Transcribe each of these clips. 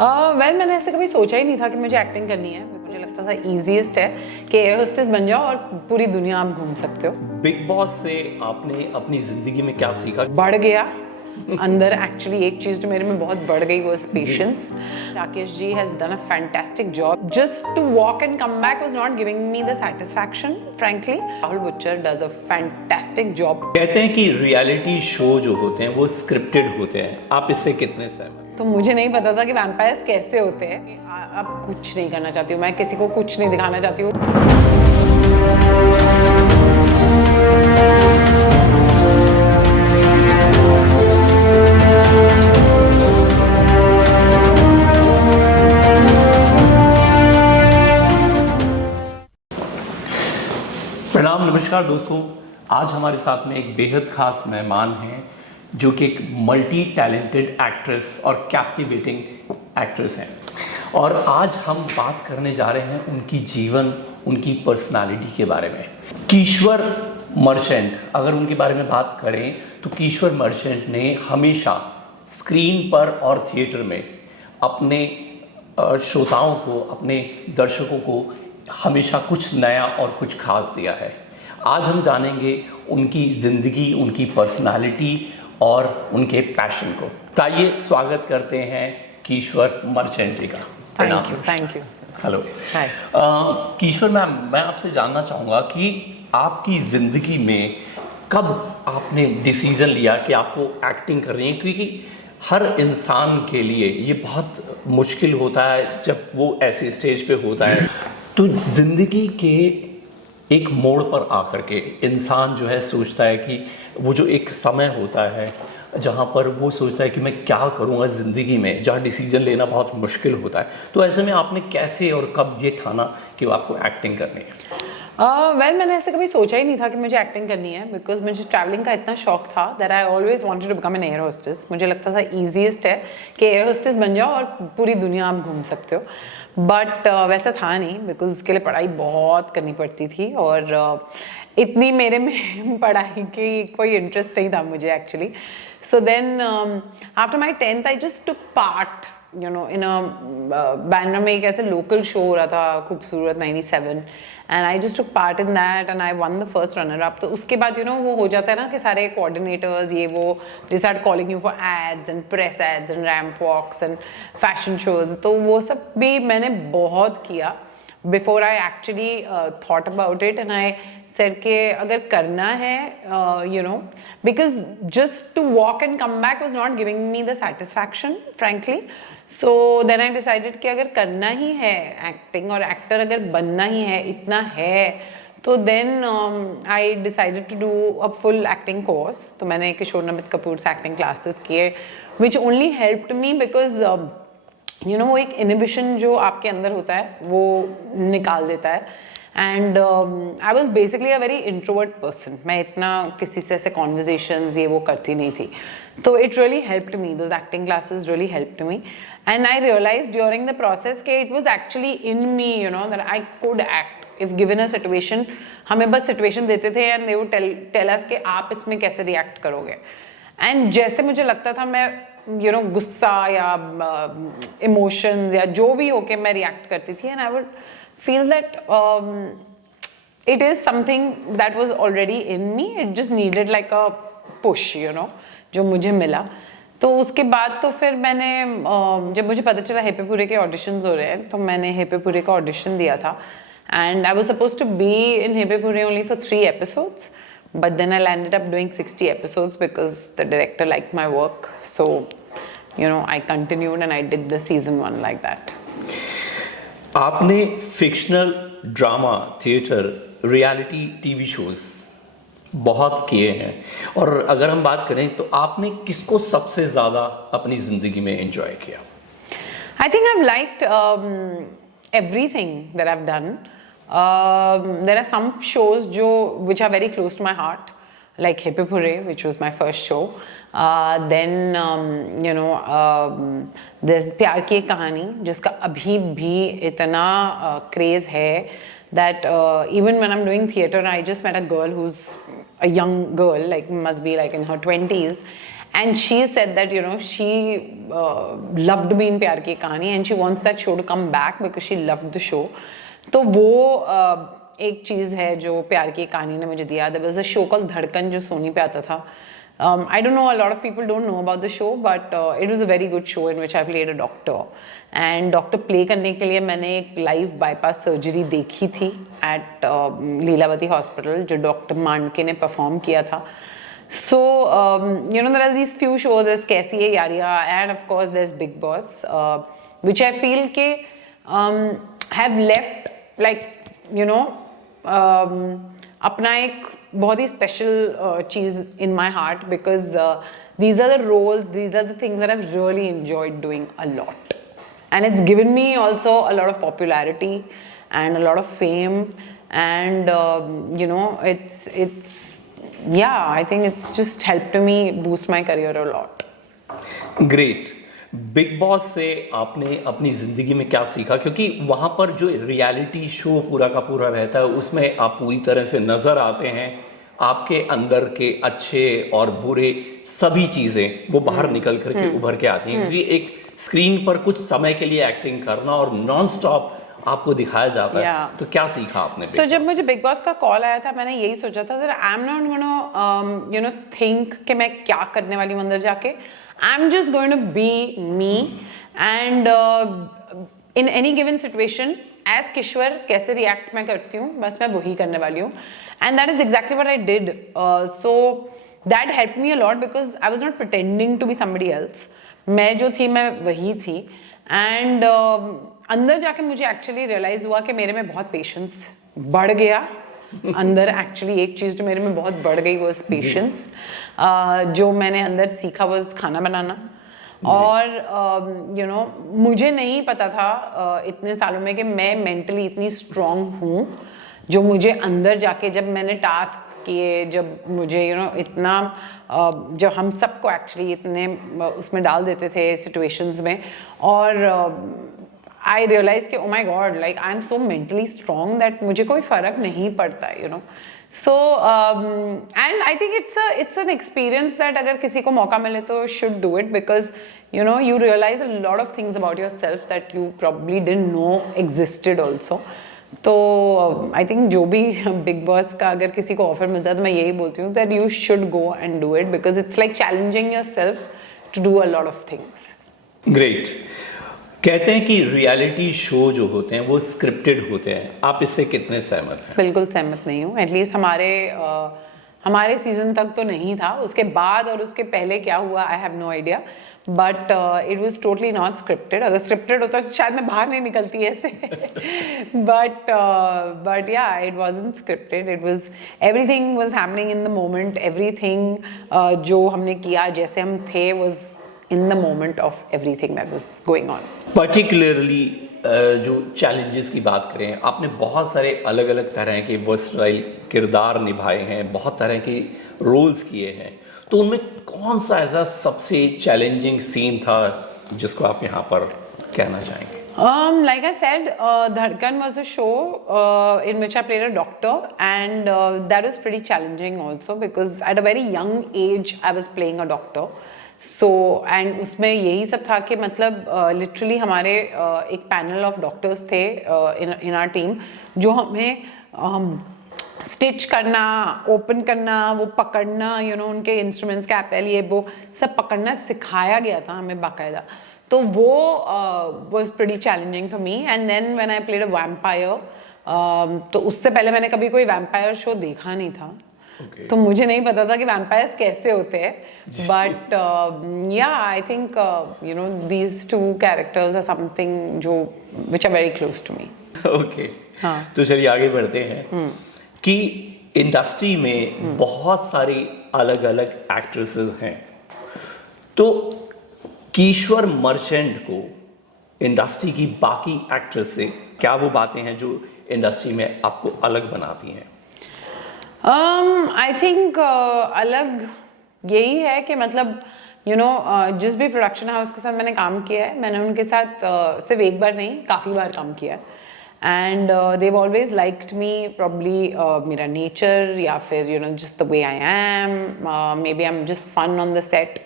Well मैंने ऐसे कभी सोचा ही नहीं था कि मुझे एक्टिंग करनी है। मुझे लगता था ईजीएस्ट है कि एयर होस्टेस बन जाओ और पूरी दुनिया आप घूम सकते हो। बिग बॉस से आपने अपनी जिंदगी में क्या सीखा? बढ़ गया अंदर एक्चुअली एक चीज जो मेरे में बहुत बढ़ गई वो patience. Rakesh ji has done a fantastic job. Just to walk and come back was not giving me the satisfaction frankly. Rahul Bhuchar does a fantastic job. कहते हैं कि रियलिटी शो जो होते हैं वो स्क्रिप्टेड होते हैं, आप इससे कितने सहमत? तो मुझे नहीं पता था कि वैम्पायर्स कैसे होते हैं। अब कुछ नहीं करना चाहती हूँ मैं, किसी को कुछ नहीं दिखाना चाहती हूँ। प्रणाम, नमस्कार दोस्तों। आज हमारे साथ में एक बेहद खास मेहमान हैं जो कि एक मल्टी टैलेंटेड एक्ट्रेस और कैप्टिवेटिंग एक्ट्रेस हैं, और आज हम बात करने जा रहे हैं उनकी जीवन, उनकी पर्सनालिटी के बारे में। कीश्वर मर्चेंट, अगर उनके बारे में बात करें तो कीश्वर मर्चेंट ने हमेशा स्क्रीन पर और थिएटर में अपने श्रोताओं को, अपने दर्शकों को हमेशा कुछ नया और कुछ खास दिया है। आज हम जानेंगे उनकी ज़िंदगी, उनकी पर्सनालिटी और उनके पैशन को। तो आइए स्वागत करते हैं कीश्वर मर्चेंट जी का। Thank you. Hello. Hi. Kishwer ma'am, मैं आपसे जानना चाहूँगा कि आपकी ज़िंदगी में कब आपने डिसीज़न लिया कि आपको एक्टिंग करनी है, क्योंकि हर इंसान के लिए ये बहुत मुश्किल होता है जब वो ऐसे स्टेज पे होता है। तो ज़िंदगी के एक मोड़ पर आकर के इंसान जो है सोचता है कि वो जो एक समय होता है जहाँ पर वो सोचता है कि मैं क्या करूँगा ज़िंदगी में, जहाँ डिसीज़न लेना बहुत मुश्किल होता है। तो ऐसे में आपने कैसे और कब ये ठाना कि आपको एक्टिंग करनी है? वेल मैंने ऐसे कभी सोचा ही नहीं था कि मुझे एक्टिंग करनी है, बिकॉज मुझे ट्रैवलिंग का इतना शौक था that I always wanted to become an air hostess. मुझे लगता था ईजीएस्ट है कि एयर होस्टेस बन जाओ और पूरी दुनिया आप घूम सकते हो। बट वैसा था नहीं, बिकॉज उसके लिए पढ़ाई बहुत करनी पड़ती थी और इतनी मेरे में पढ़ाई की कोई इंटरेस्ट नहीं था मुझे actually. So then after my 10th I just took part in Bandra में एक ऐसे लोकल शो हो रहा था खूबसूरत 97, and I just took part in that and I one the first runner up. तो उसके बाद वो हो जाता है ना कि सारे कोऑर्डिनेटर्स ये वो they start calling you for ads and press ads and ramp walks and fashion shows. तो वो सब भी मैंने बहुत किया before I actually thought about it, and I said कि अगर करना है because just to walk and come back was not giving me the satisfaction frankly. So then I decided कि अगर करना ही है acting और actor अगर बनना ही है, इतना है, तो then I decided to do a full acting course. तो मैंने किशोर नमित कपूर से acting classes किए which only helped me because वो एक inhibition जो आपके अंदर होता है वो निकाल देता है। And I was basically a very introvert person. मैं इतना किसी से ऐसे कॉन्वर्जेशंस ये वो करती नहीं थी। तो it really helped me, those acting classes really helped me, and I realize during the process के it was actually in me that I could act if given a situation. हमें बस सिचुएशन देते थे and they would tell us कि आप इसमें कैसे react करोगे। एंड जैसे मुझे लगता था मैं गुस्सा या इमोशंस या जो भी होके मैं रिएक्ट करती थी, and I would feel that it is something that was already in me. It just needed like a push, जो मुझे मिला। तो उसके बाद तो फिर मैंने जब मुझे पता चला हेपेपुरे के ऑडिशंस हो रहे हैं, तो मैंने हेपेपुरे का ऑडिशन दिया था, and I was supposed to be in हेपेपुरे only for 3 episodes, but then I landed up doing 60 episodes because the director liked my work. So I continued and I did the season 1 like that. आपने fictional drama, theatre, reality TV shows बहुत किए हैं, और अगर हम बात करें तो आपने किसको सबसे ज़्यादा अपनी ज़िंदगी में एंजॉय किया? I think I've liked everything that I've done. There are some shows which are very close to my heart, like Heppepure, which was my first show. Then there's प्यार की एक कहानी जिसका अभी भी इतना क्रेज है that even when I'm doing theater, I just met a girl who's a young girl, like must be like in her 20s, and she said that she loved me in प्यार की कहानी and she wants that show to come back because she loved the show. तो वो एक चीज़ है जो प्यार की कहानी ने मुझे दिया. There was a show called धड़कन जो सोनी पे आता था. I don't know, a lot of people don't know about the show, but it was a very good show in which I played a doctor. And doctor play करने के लिए मैंने एक live bypass surgery देखी थी at Lilavati hospital जो doctor Mandke ने perform किया था. So there are these few shows, there's कैसी है यारिया, and of course there's Big Boss, which I feel के have left like अपना एक बहुत ही स्पेशल चीज़ in my heart because these are the roles, these are the things that I've really enjoyed doing a lot, and it's given me also a lot of popularity and a lot of fame, and it's I think it's just helped me boost my career a lot. Great. Big boss से आपने अपनी ज़िंदगी में क्या सीखा, क्योंकि वहाँ पर जो रियलिटी शो पूरा का पूरा रहता है उसमें आप पूरी तरह से नज़र आते हैं, आपके अंदर के अच्छे और बुरे सभी चीज़ें वो बाहर निकल करके उभर के आती हैं, क्योंकि एक स्क्रीन पर कुछ समय के लिए एक्टिंग करना और नॉन स्टॉप आपको दिखाया जाता है. तो क्या सीखा आपने? So जब मुझे बिग बॉस का कॉल आया था मैंने यही सोचा था that I'm not gonna think कि मैं क्या करने वाली हूँ अंदर जाके. I'm just going to be me, and in any given situation as Kishwar कैसे react मैं करती हूँ बस मैं वही करने वाली हूँ, and that is exactly what I did. So that helped me a lot because I was not pretending to be somebody else. मैं जो थी मैं वही थी, and अंदर जाके मुझे एक्चुअली रियलाइज हुआ कि मेरे में बहुत पेशेंस बढ़ गया. अंदर एक्चुअली एक चीज़ जो मेरे में बहुत बढ़ गई वो पेशेंस. जो मैंने अंदर सीखा वो खाना बनाना. और मुझे नहीं पता था इतने सालों में कि मैं मेंटली इतनी स्ट्रांग हूँ. जो मुझे अंदर जाके जब मैंने टास्क किए, जब मुझे इतना जब हम सबको एक्चुअली इतने उसमें डाल देते थे सिचुएशंस में, और I realized कि oh my god, like I'm so mentally strong that मुझे कोई फर्क नहीं पड़ता, So and I think it's an experience that अगर किसी को मौका मिले तो should do it because you realize a lot of things about yourself that you probably didn't know existed also. तो I think जो भी Big Boss का अगर किसी को ऑफर मिलता है तो मैं यही बोलती हूँ that you should go and do it because it's like challenging yourself to do a lot of things. Great. कहते हैं कि रियलिटी शो जो होते हैं वो स्क्रिप्टेड होते हैं, आप इससे कितने सहमत हैं? बिल्कुल सहमत नहीं हूँ. एटलीस्ट हमारे सीजन तक तो नहीं था. उसके बाद और उसके पहले क्या हुआ I have no idea, but it was totally not scripted. अगर स्क्रिप्टेड होता तो शायद मैं बाहर नहीं निकलती ऐसे. बट या it wasn't scripted. It was everything was happening in the moment. Everything जो हमने किया जैसे हम थे was in the moment of everything that was going on. Particularly जो challenges की बात करें, आपने बहुत सारे अलग अलग तरह के versatile किरदार निभाए हैं, बहुत तरह के roles किए हैं, तो उनमें कौन सा ऐसा सबसे challenging scene था जिसको आप यहाँ पर कहना चाहेंगे? Like I said, Dhadkan was a show in which I played a doctor, and that was pretty challenging also because at a very young age I was playing a doctor. So and उसमें यही सब था कि मतलब literally हमारे एक panel of doctors थे in our team जो हमें स्टिच करना, ओपन करना, वो पकड़ना, उनके इंस्ट्रूमेंट्स कैपेल ये वो सब पकड़ना सिखाया गया था हमें बाकायदा. तो वो was pretty challenging for me. And then when I played a vampire, तो उससे पहले मैंने कभी कोई वैम्पायर शो देखा नहीं था. Okay. तो मुझे नहीं पता था कि वैम्पायर्स कैसे होते हैं. But I think these two characters are something जो which are very close to me. Okay. हाँ. तो चलिए आगे बढ़ते हैं कि इंडस्ट्री में बहुत सारी अलग अलग एक्ट्रेसेस हैं, तो किश्वर मर्चेंट को इंडस्ट्री की बाकी एक्ट्रेस से क्या वो बातें हैं जो इंडस्ट्री में आपको अलग बनाती हैं? आई थिंक अलग यही है कि मतलब जिस भी प्रोडक्शन हाउस के साथ मैंने काम किया है मैंने उनके साथ सिर्फ एक बार नहीं काफ़ी बार काम किया है. And they've always liked me probably मेरा नेचर या फिर just the way I am, maybe I'm just fun on the set.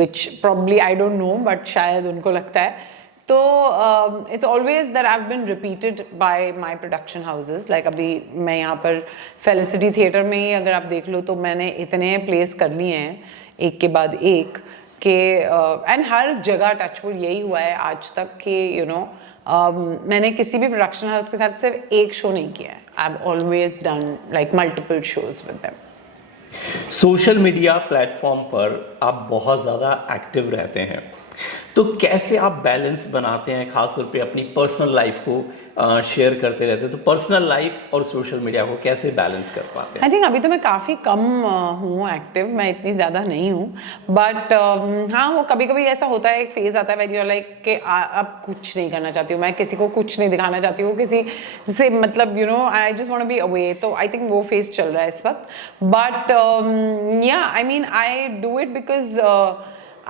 which probably I don't know, but शायद उनको लगता है. तो it's always that I've been repeated by my production houses. Like अभी मैं यहाँ पर Felicity Theatre में ही अगर आप देख लो तो मैंने इतने plays कर लिए हैं एक के बाद एक के and हर जगह टचवुड यही हुआ है आज तक कि you know मैंने किसी भी प्रोडक्शन हाउस के साथ सिर्फ एक शो नहीं किया है. I've always done like multiple shows with them. Social media platform पर आप बहुत ज़्यादा एक्टिव रहते हैं, तो कैसे आप बैलेंस बनाते हैं, खासतौर पे अपनी पर्सनल लाइफ को शेयर करते रहते हैं, तो पर्सनल लाइफ और सोशल मीडिया को कैसे बैलेंस कर पाते हैं? आई थिंक अभी तो मैं काफ़ी कम हूँ एक्टिव, मैं इतनी ज़्यादा नहीं हूँ, बट हाँ वो कभी कभी ऐसा होता है, एक फेज आता है वेरी लाइक कि अब कुछ नहीं करना चाहती हूँ, मैं किसी को कुछ नहीं दिखाना चाहती हूँ, किसी से मतलब you know I just want to be away. तो आई थिंक वो फेज चल रहा है इस वक्त. बट या I mean I do it because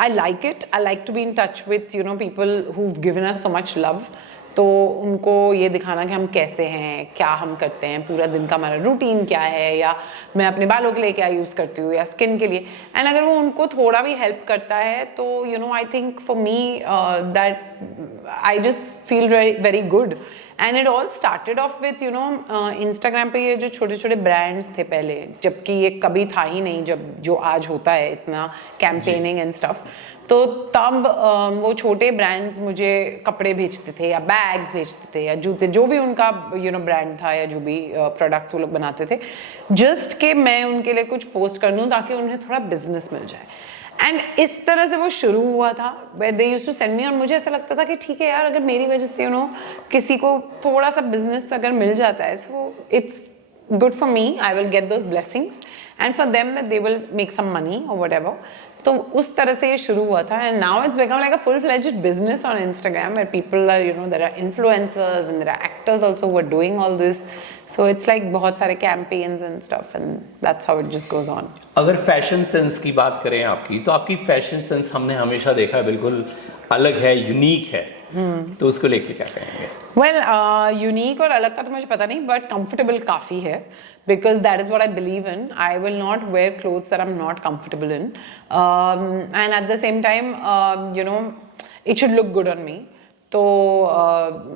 I like it. I like to be in touch with you know people who've given us so much love. तो उनको ये दिखाना कि हम कैसे हैं, क्या हम करते हैं, पूरा दिन का हमारा रूटीन क्या है, या मैं अपने बालों के लिए क्या यूज़ करती हूँ या स्किन के लिए. एंड अगर वो उनको थोड़ा भी हेल्प करता है तो you know I think for me that I just feel very good. And it all started off with you know Instagram पे ये जो छोटे छोटे ब्रांड्स थे पहले, जबकि ये कभी था ही नहीं जब जो आज होता है इतना कैंपेनिंग एंड स्टफ. तो तब वो छोटे ब्रांड्स मुझे कपड़े भेजते थे या बैग्स भेजते थे या जूते, जो भी उनका यू नो ब्रांड था या जो भी प्रोडक्ट्स वो लोग बनाते थे, जस्ट कि मैं उनके लिए कुछ पोस्ट कर दूँ ताकि उन्हें थोड़ा बिजनेस मिल जाए. एंड इस तरह से वो शुरू हुआ था. They used to send me, और मुझे ऐसा लगता था कि ठीक है यार, अगर मेरी वजह से यू नो किसी को थोड़ा सा बिजनेस अगर मिल जाता है, so it's good for me. I will get those blessings and for them that they will make some money और व्हाटएवर. तो उस तरह से ये शुरू हुआ था. And now it's become like a full fledged business on Instagram where people are you know there are influencers and there are actors also who are doing all this. So it's like बहुत सारे campaigns and stuff, and that's how it just goes on. अगर fashion sense की बात करें आपकी, तो आपकी fashion sense हमने हमेशा देखा है बिल्कुल अलग है, यूनिक है. तो उसको लेके क्या कहेंगे? Well, यूनिक और अलग का तो मुझे पता नहीं, but comfortable काफ़ी है, because that is what I believe in. I will not wear clothes that I'm not comfortable in, and at the same time, you know, it should look good on me. तो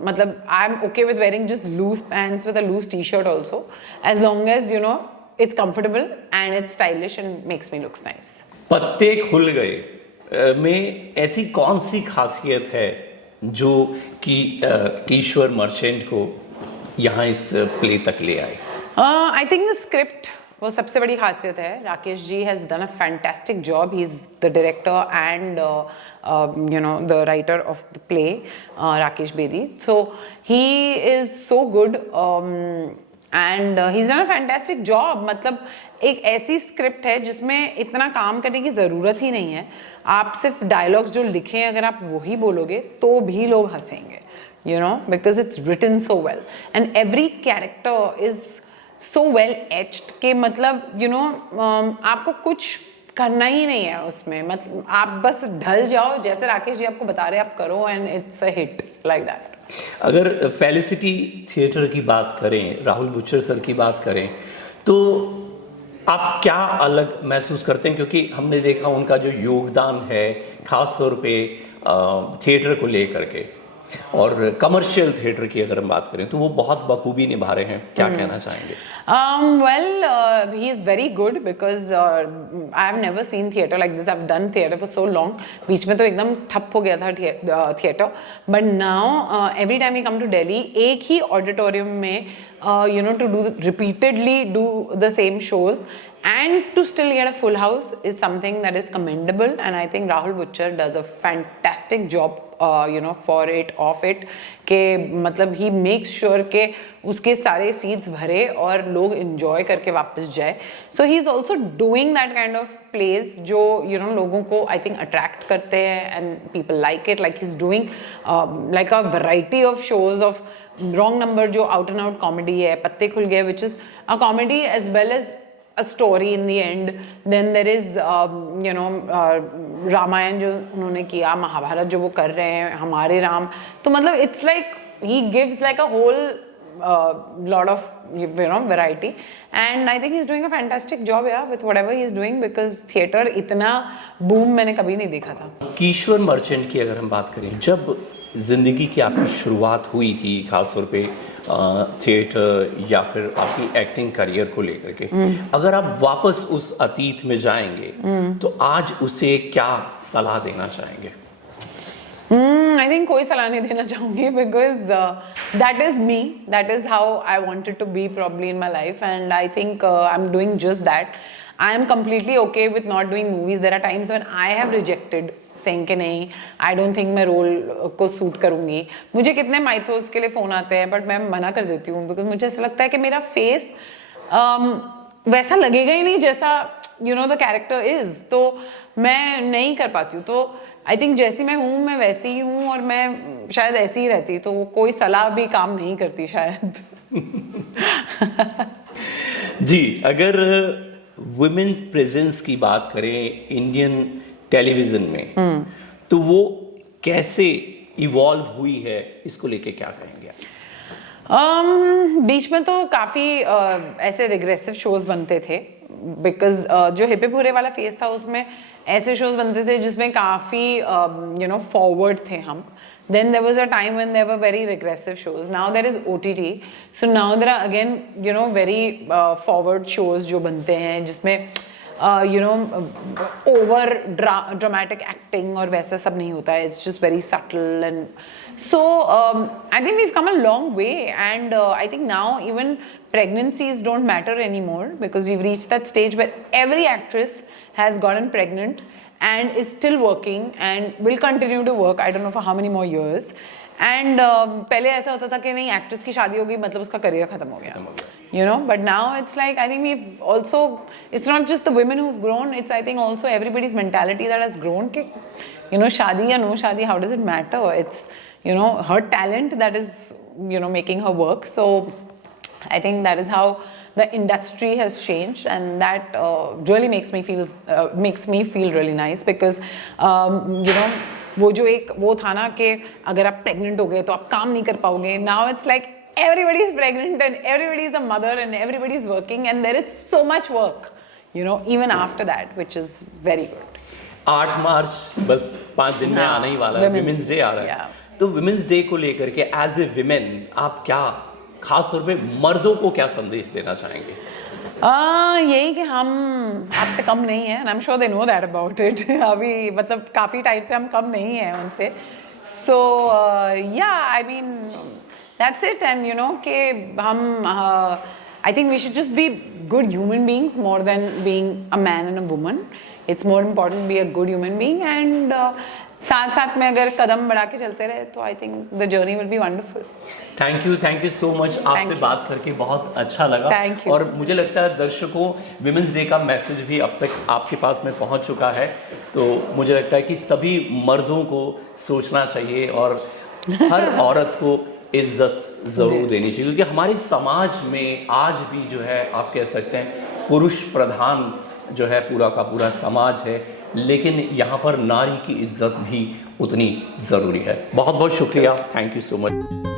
मतलब I am okay with wearing just loose pants with a loose T shirt also, as long as you know it's comfortable and it's stylish and makes me looks nice. पत्ते खुल गए में ऐसी कौन सी खासियत है जो कि ईश्वर मर्चेंट को यहाँ इस प्ले तक ले आई? आई थिंक द स्क्रिप्ट वो सबसे बड़ी खासियत है. Rakesh ji has done a fantastic job. He is the director and you know the writer of the play, Rakesh Bedi. So he is so good and he's done a fantastic job. मतलब एक ऐसी script है जिसमें इतना काम करने की ज़रूरत ही नहीं है. आप सिर्फ डायलॉग्स जो लिखे हैं अगर आप वही बोलोगे तो भी लोग हंसेंगे, you know, because it's written so well and every character is so well etched कि मतलब you know आपको कुछ करना ही नहीं है उसमें. मतलब आप बस ढल जाओ, जैसे राकेश जी आपको बता रहे हैं आप करो, and it's a hit like that. अगर फेलिसिटी थिएटर की बात करें, राहुल बुच्चर सर की बात करें, तो आप क्या अलग महसूस करते हैं? क्योंकि हमने देखा उनका जो योगदान है खास तौर पे थिएटर को लेकर के, और कमर्शियल थिएटर की अगर हम बात करें तो वो बहुत बखूबी निभा रहे हैं. क्या कहना चाहेंगे? Well, he is very good because I have never seen theatre like this. I've done theatre for so long. बीच में तो एकदम ठप हो गया था theatre. But now every time we come to Delhi, एक ही auditorium में you know to do repeatedly do the same shows and to still get a full house is something that is commendable, and I think Rahul Butcher does a fantastic job you know for it, of it, के मतलब he makes sure के उसके सारे seats भरे और लोग enjoy करके वापस जाए. So he is also doing that kind of plays जो you know लोगों को I think attract करते हैं and people like it. Like he's doing like a variety of shows of Wrong Number जो out and out comedy है, पत्ते खुल गए which is a comedy as well as a story in the end. Then there is you know Ramayan जो उन्होंने किया, महाभारत जो वो कर रहे हैं, हमारे राम. तो मतलब it's like he gives like a whole lot of variety, and I think he's doing a fantastic job with whatever he is doing, because theater इतना boom मैंने कभी नहीं देखा था. कीश्वर मर्चेंट की अगर हम बात करें, जब जिंदगी की आपकी शुरुआत हुई थी खासतौर पे थिएटर या फिर आपकी एक्टिंग करियर को लेकर के, अगर आप वापस उस अतीत में जाएंगे तो आज उसे क्या सलाह देना चाहेंगे? I think कोई सलाह नहीं देना चाहूँगी, because that is me, that is how I wanted to be probably in my life, and I think I'm doing just that. I am completely okay with not doing movies. There are times when I have rejected, saying कि नहीं, I don't think मैं role को suit करूँगी. मुझे कितने Mythos के लिए phone आते हैं, बट मैं मना कर देती हूँ, बिकॉज मुझे ऐसा लगता है कि मेरा फेस वैसा लगेगा ही नहीं जैसा द कैरेक्टर इज, तो मैं नहीं कर पाती हूँ. तो आई थिंक जैसी मैं हूँ मैं वैसी ही हूँ, और मैं शायद ऐसी ही रहती, तो कोई सलाह भी काम नहीं करती शायद. जी, अगर वुमेन्स प्रेजेंस की बात करें इंडियन टेलीविजन में, तो वो कैसे इवॉल्व हुई है, इसको लेके क्या कहेंगे? बीच में तो काफ़ी ऐसे रिग्रेसिव शोज बनते थे, बिकॉज जो हिपे पूरे वाला फेज था उसमें ऐसे शोज बनते थे जिसमें काफ़ी फॉरवर्ड थे हम. Then there was a time when there were very regressive shows. Now there is OTT. So now there are again, very forward shows जो बनते हैं जिसमें over dramatic acting और वैसा सब नहीं होता है. It's just very subtle, and so I think we've come a long way, and I think now even pregnancies don't matter anymore, because we've reached that stage where every actress has gotten pregnant and is still working and will continue to work. I don't know for how many more years. And पहले ऐसा होता था कि नहीं, actress की शादी हो गई मतलब उसका करियर खत्म हो गया. But now it's like, I think we've also, it's not just the women who've grown, it's I think also everybody's mentality that has grown कि शादी या no शादी, how does it matter? It's her talent that is making her work. So I think that is how the industry has changed, and that really makes me feel really nice, because वो जो एक वो था ना कि अगर आप pregnant हो गए तो आप काम नहीं कर पाओगे. Now it's like everybody is pregnant and everybody is a mother and everybody is working, and there is so much work even after that, which is very good. 8 मार्च बस 5 दिन में आने ही वाला है, विमेंस डे आ रहा है. तो विमेंस डे को लेकर के एज ए विमेन आप क्या खास तौर पे मर्दों को क्या संदेश देना चाहेंगे? यही कि हम आपसे कम नहीं है, and I'm sure they know that about it. अभी मतलब काफ़ी टाइम से हम कम नहीं हैं उनसे. So yeah, I mean that's it, and कि हम I think we should just be good human beings more than being a man and a woman. It's more important to be a good human being, and साथ साथ में अगर कदम बढ़ा के चलते रहे तो I think the journey will be wonderful. Thank you so much. आपसे बात करके बहुत अच्छा लगा. और मुझे लगता है दर्शकों विमेंस डे का मैसेज भी अब तक आपके पास में पहुंच चुका है. तो मुझे लगता है कि सभी मर्दों को सोचना चाहिए और हर औरत को इज्जत ज़रूर देनी चाहिए, क्योंकि हमारे समाज में आज भी जो है आप कह सकते हैं पुरुष प्रधान जो है पूरा का पूरा समाज है, लेकिन यहाँ पर नारी की इज्जत भी उतनी ज़रूरी है. बहुत बहुत शुक्रिया. Thank you so much.